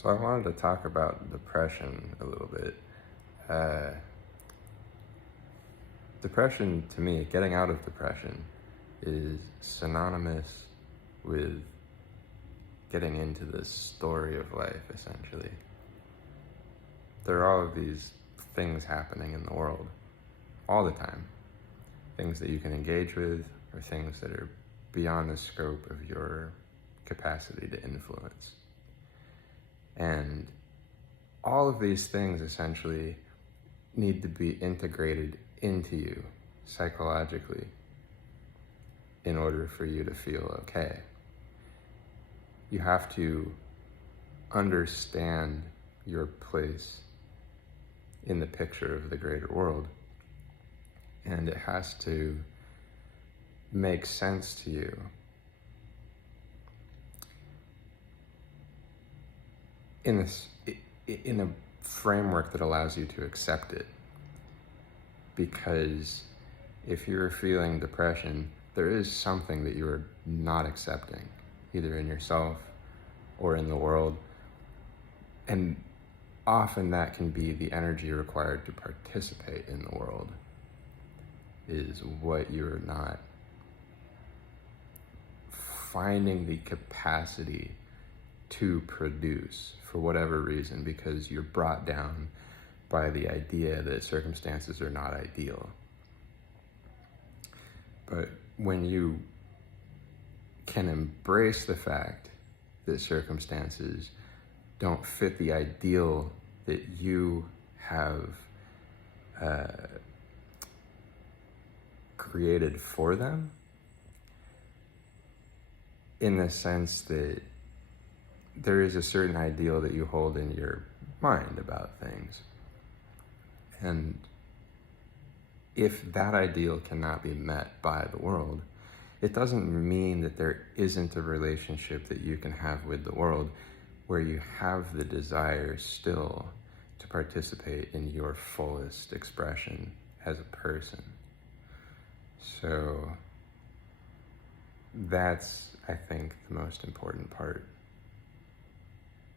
So I wanted to talk about depression a little bit. Uh, Depression, to me, getting out of depression is synonymous with getting into the story of life, essentially. There are all of these things happening in the world all the time. Things that you can engage with, or things that are beyond the scope of your capacity to influence. And all of these things essentially need to be integrated into you psychologically in order for you to feel okay. You have to understand your place in the picture of the greater world, and it has to make sense to you. In a framework that allows you to accept it. Because if you're feeling depression, there is something that you're not accepting, either in yourself or in the world. And often that can be the energy required to participate in the world, is what you're not finding the capacity to produce for whatever reason, because you're brought down by the idea that circumstances are not ideal. But when you can embrace the fact that circumstances don't fit the ideal that you have created for them, in the sense that there is a certain ideal that you hold in your mind about things. And if that ideal cannot be met by the world, it doesn't mean that there isn't a relationship that you can have with the world where you have the desire still to participate in your fullest expression as a person. So that's, I think, the most important part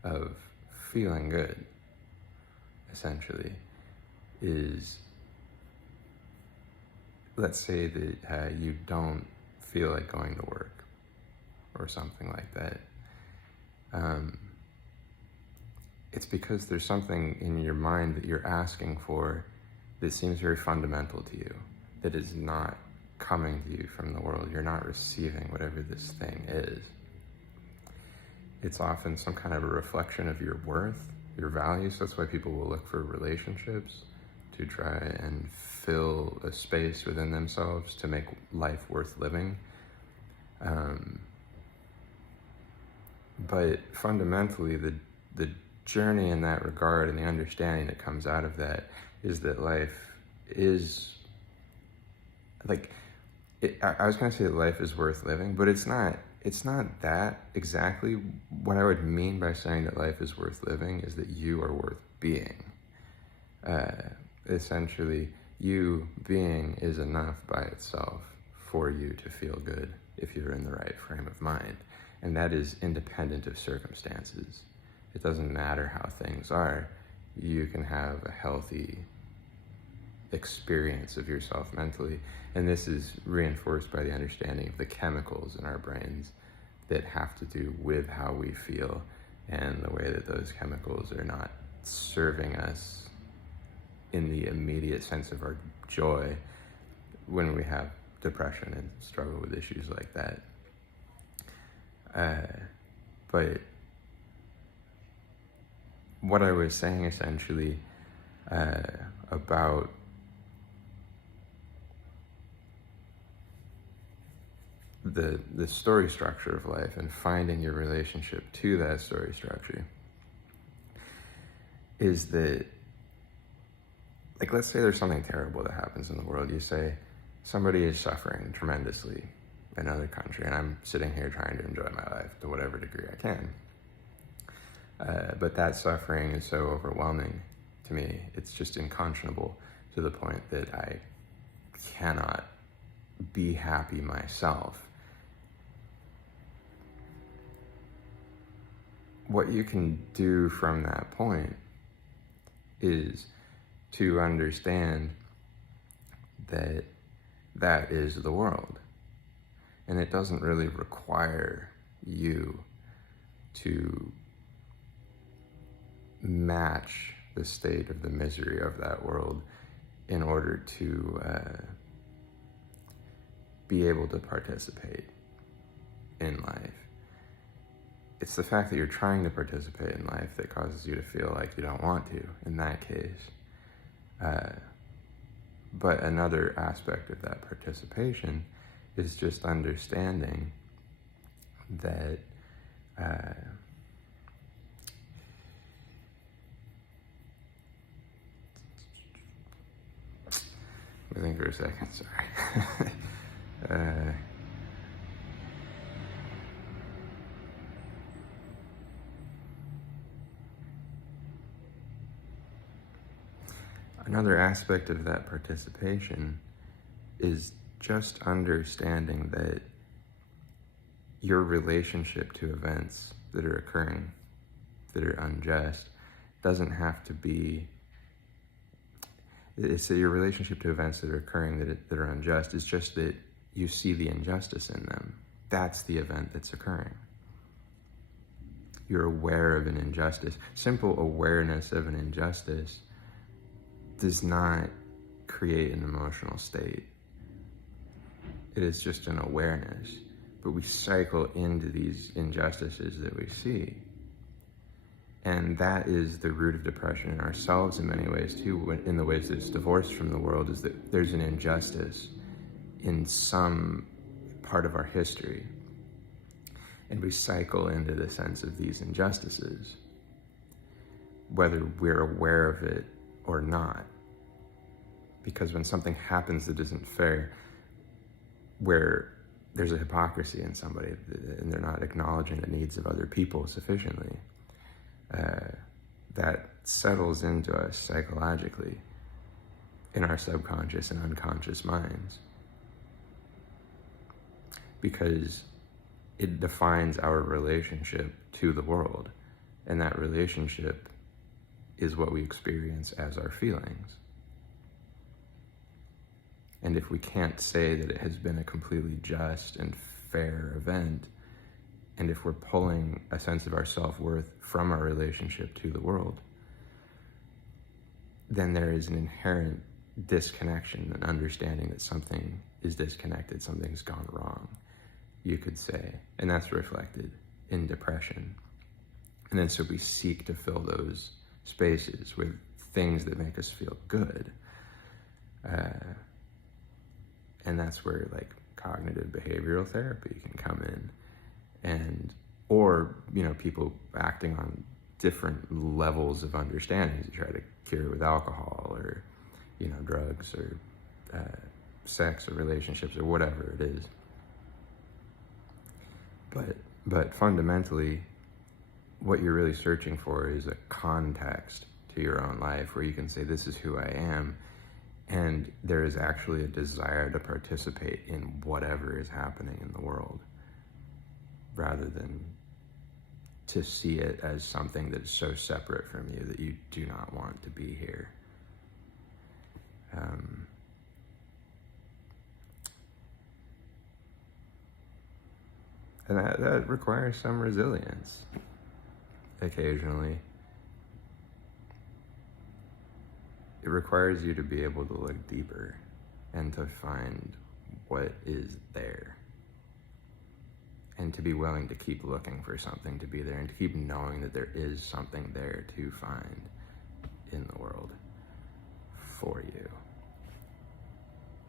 of feeling good, essentially, is, let's say that you don't feel like going to work or something like that. It's because there's something in your mind that you're asking for that seems very fundamental to you, that is not coming to you from the world. You're not receiving whatever this thing is. It's often some kind of a reflection of your worth, your values. That's why people will look for relationships, to try and fill a space within themselves to make life worth living. But fundamentally, the journey in that regard and the understanding that comes out of that is that life is, I was going to say that life is worth living, but it's not that exactly. What I would mean by saying that life is worth living is that you are worth being. Essentially, you being is enough by itself for you to feel good if you're in the right frame of mind. And that is independent of circumstances. It doesn't matter how things are. You can have a healthy experience of yourself mentally. And this is reinforced by the understanding of the chemicals in our brains that have to do with how we feel and the way that those chemicals are not serving us in the immediate sense of our joy when we have depression and struggle with issues like that. But what I was saying essentially about the story structure of life and finding your relationship to that story structure is that, let's say there's something terrible that happens in the world. You say somebody is suffering tremendously in another country, and I'm sitting here trying to enjoy my life to whatever degree I can. But that suffering is so overwhelming to me. It's just unconscionable to the point that I cannot be happy myself. what you can do from that point is to understand that that is the world. And it doesn't really require you to match the state of the misery of that world in order to be able to participate in life. It's the fact that you're trying to participate in life that causes you to feel like you don't want to, in that case. But another aspect of that participation is just understanding that let me think for a second, sorry. Another aspect of that participation is just understanding that your relationship to events that are occurring, that are unjust, doesn't have to be, it's that your relationship to events that are occurring that are unjust is just that you see the injustice in them. That's the event that's occurring. You're aware of an injustice. Simple awareness of an injustice does not create an emotional state. It is just an awareness. But we cycle into these injustices that we see. And that is the root of depression in ourselves in many ways too, in the ways that it's divorced from the world, is that there's an injustice in some part of our history. And we cycle into the sense of these injustices, whether we're aware of it or not. Because when something happens that isn't fair, where there's a hypocrisy in somebody and they're not acknowledging the needs of other people sufficiently, that settles into us psychologically in our subconscious and unconscious minds, because it defines our relationship to the world, and that relationship is what we experience as our feelings. And if we can't say that it has been a completely just and fair event, and if we're pulling a sense of our self-worth from our relationship to the world, then there is an inherent disconnection and understanding that something is disconnected, something's gone wrong, you could say. And that's reflected in depression. And then so we seek to fill those spaces with things that make us feel good. And that's where like cognitive behavioral therapy can come in, or people acting on different levels of understanding to try to cure it with alcohol or drugs or sex or relationships or whatever it is. But fundamentally, what you're really searching for is a context to your own life where you can say, this is who I am. And there is actually a desire to participate in whatever is happening in the world, rather than to see it as something that is so separate from you that you do not want to be here. And that requires some resilience occasionally. It requires you to be able to look deeper and to find what is there. And to be willing to keep looking for something to be there, and to keep knowing that there is something there to find in the world for you.